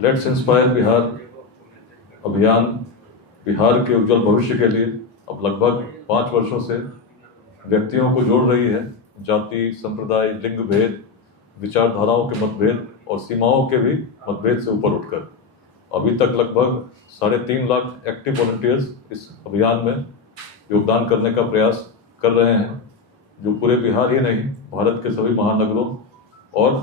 Let's inspire Bihar अभियान बिहार के उज्जवल भविष्य के लिए अब लगभग 5 वर्षों से व्यक्तियों को जोड़ रही है। जाति, संप्रदाय, लिंग भेद, विचारधाराओं के मतभेद और सीमाओं के भी मतभेद से ऊपर उठकर अभी तक लगभग 3.5 लाख एक्टिव वॉलंटियर्स इस अभियान में योगदान करने का प्रयास कर रहे हैं, जो पूरे बिहार ही नहीं भारत के सभी महानगरों और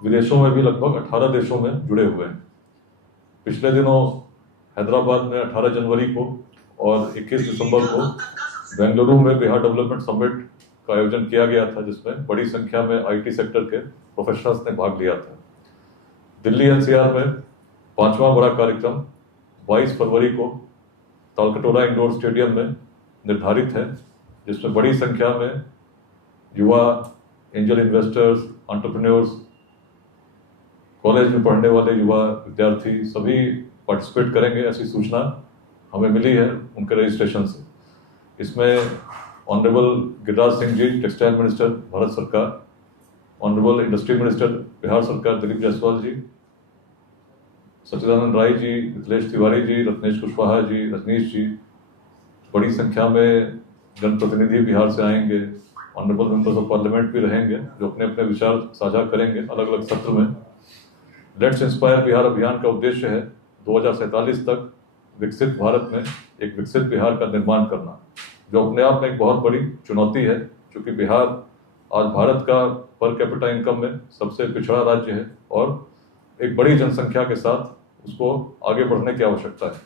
विदेशों में भी लगभग 18 देशों में जुड़े हुए हैं। पिछले दिनों हैदराबाद में 18 जनवरी को और 21 दिसंबर को बेंगलुरु में बिहार डेवलपमेंट समिट का आयोजन किया गया था, जिसमें बड़ी संख्या में आईटी सेक्टर के प्रोफेशनल्स ने भाग लिया था। दिल्ली एनसीआर में 5वां बड़ा कार्यक्रम 22 फरवरी को तालकटोरा इंडोर स्टेडियम में निर्धारित है, जिसमें बड़ी संख्या में युवा, एंजल इन्वेस्टर्स, एंटरप्रेन्योर्स, कॉलेज में पढ़ने वाले युवा विद्यार्थी सभी पार्टिसिपेट करेंगे। ऐसी सूचना हमें मिली है उनके रजिस्ट्रेशन से। इसमें honourable Giriraj Singh ji, textile minister Bharat सरकार, ऑनरेबल इंडस्ट्री मिनिस्टर बिहार सरकार दिलीप जायसवाल जी, सच्चिदानंद राय जी, मिथिलेश तिवारी जी, रत्नेश कुशवाहा जी, रजनीश जी, बड़ी संख्या में जनप्रतिनिधि बिहार से आएंगे। ऑनरेबल मेंबर्स ऑफ पार्लियामेंट भी रहेंगे, जो अपने अपने विचार साझा करेंगे अलग अलग सत्र में। लेट्स इंस्पायर बिहार अभियान का उद्देश्य है 2047 तक विकसित भारत में एक विकसित बिहार का निर्माण करना, जो अपने आप में एक बहुत बड़ी चुनौती है, क्योंकि बिहार आज भारत का पर कैपिटा इनकम में सबसे पिछड़ा राज्य है और एक बड़ी जनसंख्या के साथ उसको आगे बढ़ने की आवश्यकता है।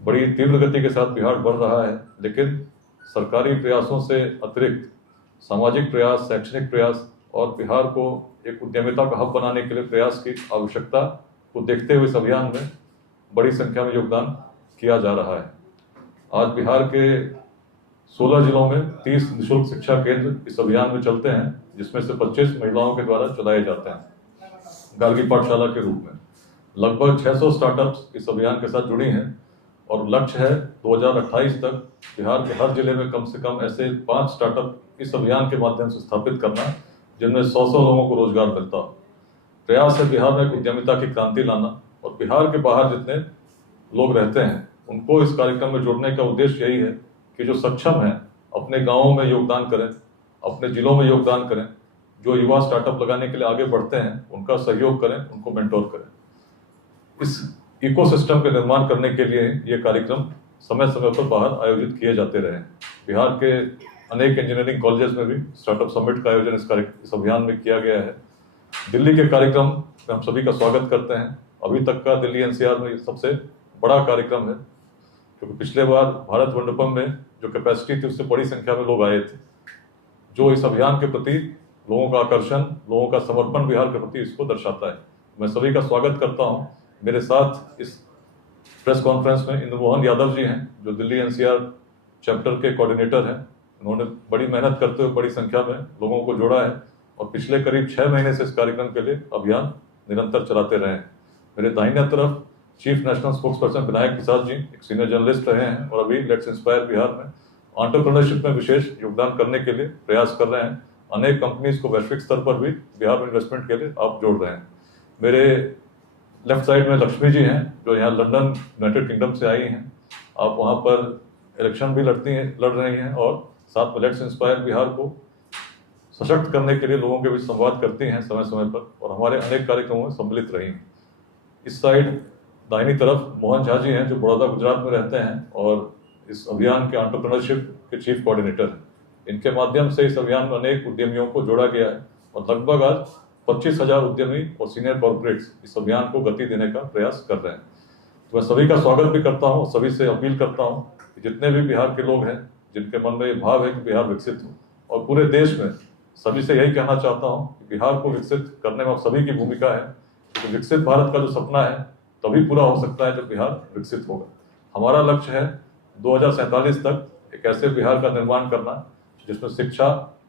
बड़ी तीव्र गति के साथ बिहार बढ़ रहा है, लेकिन सरकारी प्रयासों से अतिरिक्त सामाजिक प्रयास, शैक्षणिक प्रयास और बिहार को एक उद्यमिता का हब बनाने के लिए प्रयास की आवश्यकता को देखते हुए इस अभियान में बड़ी संख्या में योगदान किया जा रहा है। आज बिहार के 16 जिलों में 30 निःशुल्क शिक्षा केंद्र इस अभियान में चलते हैं, जिसमें से 25 महिलाओं के द्वारा चलाए जाते हैं गार्गी पाठशाला के रूप में। लगभग 600 स्टार्टअप्स इस अभियान के साथ जुड़ी हैं और लक्ष्य है 2028 तक बिहार के हर जिले में कम से कम ऐसे 5 स्टार्टअप इस अभियान के माध्यम से स्थापित करना, जिनमें 100 लोगों को रोजगार मिलता हो। प्रयास है बिहार में उद्यमिता की क्रांति लाना और बिहार के बाहर जितने लोग रहते हैं उनको इस कार्यक्रम में जोड़ने का उद्देश्य यही है कि जो सक्षम हैं अपने गाँवों में योगदान करें, अपने जिलों में योगदान करें। जो युवा स्टार्टअप लगाने के लिए आगे बढ़ते हैं उनका सहयोग करें, उनको मेंटोर करें। इस इकोसिस्टम के निर्माण करने के लिए ये कार्यक्रम समय समय पर बाहर आयोजित किए जाते रहे। बिहार के अनेक इंजीनियरिंग कॉलेजेस में भी स्टार्टअप समिट का आयोजन इस अभियान में किया गया है। दिल्ली के कार्यक्रम में हम सभी का स्वागत करते हैं। अभी तक का दिल्ली एनसीआर में सबसे बड़ा कार्यक्रम है, क्योंकि पिछले बार भारत मंडपम में जो कैपेसिटी थी उससे बड़ी संख्या में लोग आए थे, जो इस अभियान के प्रति लोगों का आकर्षण, लोगों का समर्पण बिहार के प्रति इसको दर्शाता है। मैं सभी का स्वागत करता हूँ। मेरे साथ इस प्रेस कॉन्फ्रेंस में इंद्र मोहन यादव जी हैं, जो दिल्ली एनसीआर चैप्टर के कोऑर्डिनेटर हैं। उन्होंने बड़ी मेहनत करते हुए बड़ी संख्या में लोगों को जोड़ा है और पिछले करीब 6 महीने से इस कार्यक्रम के लिए अभियान निरंतर चलाते रहे हैं। मेरे दाहिने तरफ chief national spokesperson Vinayak Prasad ji एक सीनियर जर्नलिस्ट रहे हैं और अभी लेट्स इंस्पायर बिहार में एंटरप्रेन्योरशिप में विशेष योगदान करने के लिए प्रयास कर रहे हैं। अनेक कंपनीज को वैश्विक स्तर पर भी बिहार में इन्वेस्टमेंट के लिए आप जोड़ रहे हैं। मेरे लेफ्ट साइड में लक्ष्मी जी हैं, जो यहाँ लंदन यूनाइटेड किंगडम से आई हैं। आप वहाँ पर इलेक्शन भी लड़ रही हैं और साथ में लेट्स इंस्पायर बिहार को सशक्त करने के लिए लोगों के बीच संवाद करती हैं समय समय पर और हमारे अनेक कार्यक्रमों में सम्मिलित रही हैं। इस साइड दाहिनी तरफ मोहन झा जी हैं, जो बड़ौदा गुजरात में रहते हैं और इस अभियान के एंटरप्रेन्योरशिप के चीफ कोऑर्डिनेटर हैं। इनके माध्यम से इस अभियान में अनेक उद्यमियों को जोड़ा गया है और लगभग आज 25,000 उद्यमी और सीनियर कॉर्पोरेट्स इस अभियान को गति देने का प्रयास कर रहे हैं। तो मैं सभी का स्वागत भी करता हूँ, सभी से अपील करता हूँ कि जितने भी बिहार के लोग हैं जिनके मन में ये भाव है कि बिहार विकसित हो, और पूरे देश में सभी से यही कहना चाहता हूँ कि बिहार को विकसित करने में सभी की भूमिका है, क्योंकि विकसित भारत का जो सपना है तभी पूरा हो सकता है जब बिहार विकसित होगा। हमारा लक्ष्य है 2047 तक एक ऐसे बिहार का निर्माण करना जिसमें शिक्षा,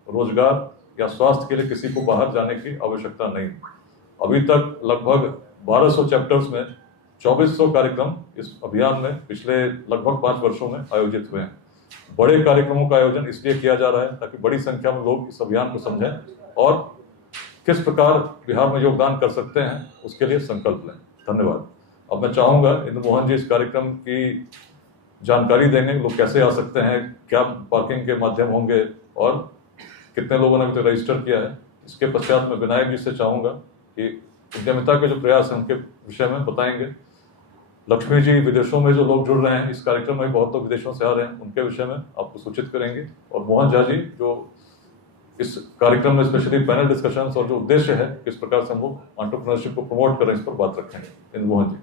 रोजगार या स्वास्थ्य के लिए किसी को बाहर जाने की आवश्यकता नहीं। अभी तक लगभग 1200 चैप्टर्स में 2400 कार्यक्रम इस अभियान में पिछले लगभग 5 वर्षों में आयोजित हुए हैं। बड़े कार्यक्रमों का आयोजन इसलिए किया जा रहा है ताकि बड़ी संख्या में लोग इस अभियान को समझें और किस प्रकार बिहार में योगदान कर सकते हैं उसके लिए संकल्प लें। धन्यवाद। अब मैं चाहूँगा इंदु मोहन जी इस कार्यक्रम की जानकारी देंगे, लोग कैसे आ सकते हैं, क्या पार्किंग के माध्यम होंगे और कितने लोगों ने अभी तक रजिस्टर किया है। इसके पश्चात मैं विनायक जी से चाहूँगा कि उद्यमिता के जो प्रयास हैं उनके विषय में बताएंगे। लक्ष्मी जी विदेशों में जो लोग जुड़ रहे हैं इस कार्यक्रम में, बहुत लोग विदेशों से आ रहे हैं, उनके विषय में आपको सूचित करेंगे। और मोहन झा जी जो इस कार्यक्रम में स्पेशली पैनल डिस्कशंस और जो उद्देश्य है किस प्रकार से हम लोग एंटरप्रेन्योरशिप को प्रमोट करें इस पर बात रखेंगे। इंदु मोहन जी।